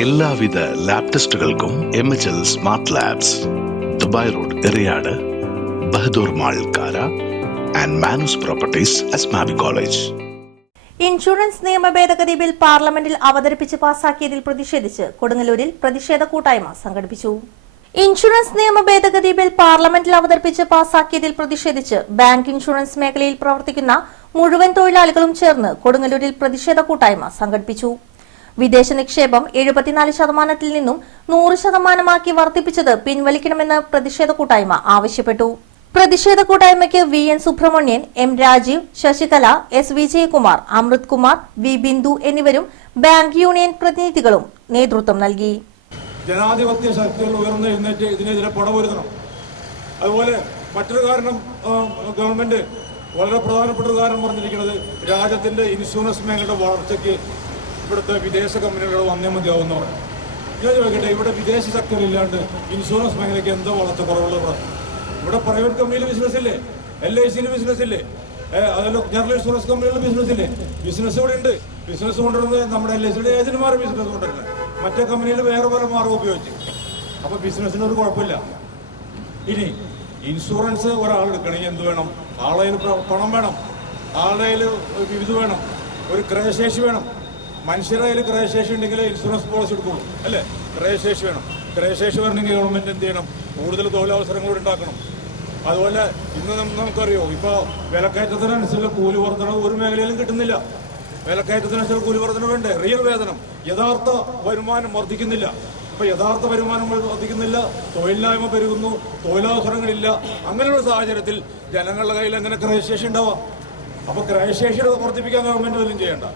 എല്ലാവിധ ലാബ് ടെസ്റ്റുകൾക്കും MHL smart labs, Dubai road, Eriyad, Bahadur mall, Kara and Manoos properties, Asmabi college. Insurance നിയമ ഭേദഗതി ബിൽ പാർലമെന്റിൽ അവതരിപ്പിച്ച് പാസാക്കിയതിൽ പ്രതിഷേധിച്ച് കൊടുങ്ങല്ലൂരിൽ പ്രതിഷേധ കൂട്ടായ്മ സംഘടിപ്പിച്ചു. ഇൻഷുറൻസ് നിയമ ഭേദഗതി ബിൽ പാർലമെന്റിൽ അവതരിപ്പിച്ച് പാസാക്കിയതിൽ പ്രതിഷേധിച്ച് ബാങ്ക് ഇൻഷുറൻസ് മേഖലയിൽ പ്രവർത്തിക്കുന്ന മുഴുവൻ തൊഴിലാളികളും ചേർന്ന് കൊടുങ്ങല്ലൂരിൽ പ്രതിഷേധ കൂട്ടായ്മ സംഘടിപ്പിച്ചു. വിദേശ നിക്ഷേപം 74% നിന്നും 100% വർദ്ധിപ്പിച്ചത് പിൻവലിക്കണമെന്ന് പ്രതിഷേധ കൂട്ടായ്മ ആവശ്യപ്പെട്ടു. പ്രതിഷേധ കൂട്ടായ്മയ്ക്ക് VN Subramanian, M Rajeev, Sasikala, S Vijayakumar, അമൃത് കുമാർ, V ബിന്ദു എന്നിവരും ബാങ്ക് യൂണിയൻ പ്രതിനിധികളും നേതൃത്വം നൽകി. ജനാധിപത്യ ശക്തികൾ ഉയർന്നെഴുന്നേറ്റ് ഇതിനെതിരെ പടപൊരുത്തണം. അതുപോലെ മറ്റൊരു കാരണം ഗവൺമെന്റ് വളരെ പ്രധാനപ്പെട്ട ഒരു കാരണം പറഞ്ഞിരിക്കുന്നത് രാജ്യത്തിന്റെ ഇൻഷുറൻസ് മേഖലയുടെ വളർച്ചയ്ക്ക് ഇവിടുത്തെ വിദേശ കമ്പനികൾ വന്നേ മതിയാവുമെന്ന് പറഞ്ഞു. ഞാൻ ചോദിക്കട്ടെ, ഇവിടെ വിദേശ സെക്ടർ ഇല്ലാണ്ട് ഇൻഷുറൻസ് മേഖലയ്ക്ക് എന്തോ വളർച്ച കുറവുള്ളത്? ഇവിടെ പ്രൈവറ്റ് കമ്പനിയിൽ ബിസിനസ് ഇല്ലേ, LICയിൽ ബിസിനസ് ഇല്ലേ, അതുപോലെ ജനറൽ ഇൻഷുറൻസ് കമ്പനികളുടെ ബിസിനസ് ഇല്ലേ? ബിസിനസ് ഇവിടെ ഉണ്ട്. ബിസിനസ് കൊണ്ടുവരുന്നത് നമ്മുടെ LICയുടെ ഏജന്റുമാർ ബിസിനസ് കൊണ്ടുവരുന്നത്, മറ്റേ കമ്പനിയിൽ വേറെ പല മാർഗം ഉപയോഗിച്ച്. അപ്പൊ ബിസിനസ്സിന് ഒരു കുഴപ്പമില്ല. ഇനി ഇൻഷുറൻസ് ഒരാൾ എടുക്കണമെങ്കിൽ എന്ത് വേണം? ആളയിൽ പണം വേണം, ആളയിൽ ഇത് വേണം, ഒരു ക്രയശേഷി വേണം. മനുഷ്യരുടെ കയ്യിൽ ക്രയശേഷി ഉണ്ടെങ്കിൽ ഇൻഷുറൻസ് പോളിസി എടുക്കുള്ളൂ, അല്ലേ? ക്രയശേഷി വേണം. ക്രയശേഷി വരണമെങ്കിൽ ഗവൺമെന്റ് എന്ത് ചെയ്യണം? കൂടുതൽ തൊഴിലവസരങ്ങൾ ഉണ്ടാക്കണം. അതുപോലെ ഇന്ന് നമുക്കറിയോ, ഇപ്പോൾ വിലക്കയറ്റത്തിനനുസരിച്ച് കൂലി വർധന ഒരു മേഖലയിലും കിട്ടുന്നില്ല. വിലക്കയറ്റത്തിനനുസരിച്ച് കൂലി വർധന വേണ്ടേ? റിയൽ വേതനം, യഥാർത്ഥ വരുമാനം വർദ്ധിക്കുന്നില്ല. ഇപ്പൊ യഥാർത്ഥ വരുമാനം വർദ്ധിക്കുന്നില്ല, തൊഴിലില്ലായ്മ പെരുകുന്നു, തൊഴിലവസരങ്ങളില്ല. അങ്ങനെയുള്ള സാഹചര്യത്തിൽ ജനങ്ങളുടെ കയ്യിൽ എങ്ങനെ ക്രയശേഷി ഉണ്ടാവാം? അപ്പൊ ക്രയശേഷി വർദ്ധിപ്പിക്കാൻ ഗവൺമെന്റ് വല്ലതും ചെയ്യേണ്ട.